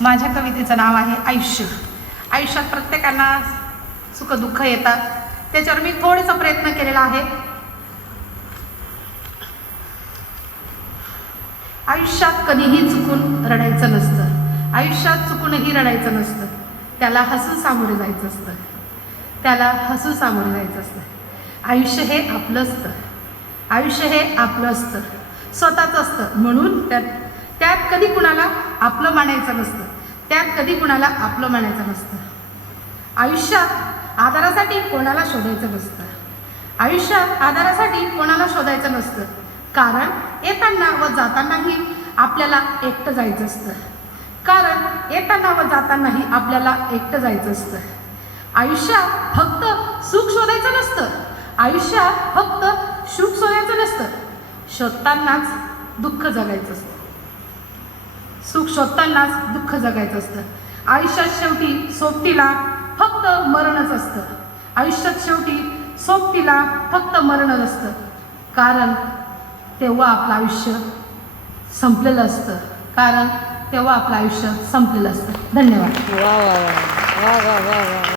माझ्या कवितेचं नाव आहे आयुष्य. आयुष्यात प्रत्येकाला सुखदुःख येतात, त्याच्यावर मी थोडासा प्रयत्न केलेला आहे. आयुष्यात कधीही चुकून रडायचं नसतं, आयुष्यात चुकूनही रडायचं नसतं, त्याला हसून सामोरे जायचं असतं, त्याला हसून सामोरे जायचं असतं. आयुष्य हे आपलं असतं, आयुष्य हे आपलं असतं, स्वतःचं असतं. म्हणून त्यात कधी कुणाला आपलं मानायचं नसतं, त्यात कधी कुणाला आपलं मानायचं नसतं. आयुष्यात आधारासाठी कोणाला शोधायचं नसतं, आयुष्यात आधारासाठी कोणाला शोधायचं नसतं. कारण येताना व जातानाही आपल्याला एकटं जायचं असतं, कारण येताना व जातानाही आपल्याला एकटं जायचं असतं. आयुष्यात फक्त सुख शोधायचं नसतं, आयुष्यात फक्त सुख शोधायचं नसतं, शोधतानाच दुःख जगायचं असतं, सुख शोधतानाच दुःख जगायचं असतं. आयुष्यात शेवटी सोबतीला फक्त मरणच असतं, आयुष्यात शेवटी सोबतीला फक्त मरणच असतं. कारण तेव्हा आपलं आयुष्य संपलेलं असतं, कारण तेव्हा आपलं आयुष्य संपलेलं असतं. धन्यवाद. वा वा वा वा वा वा वा.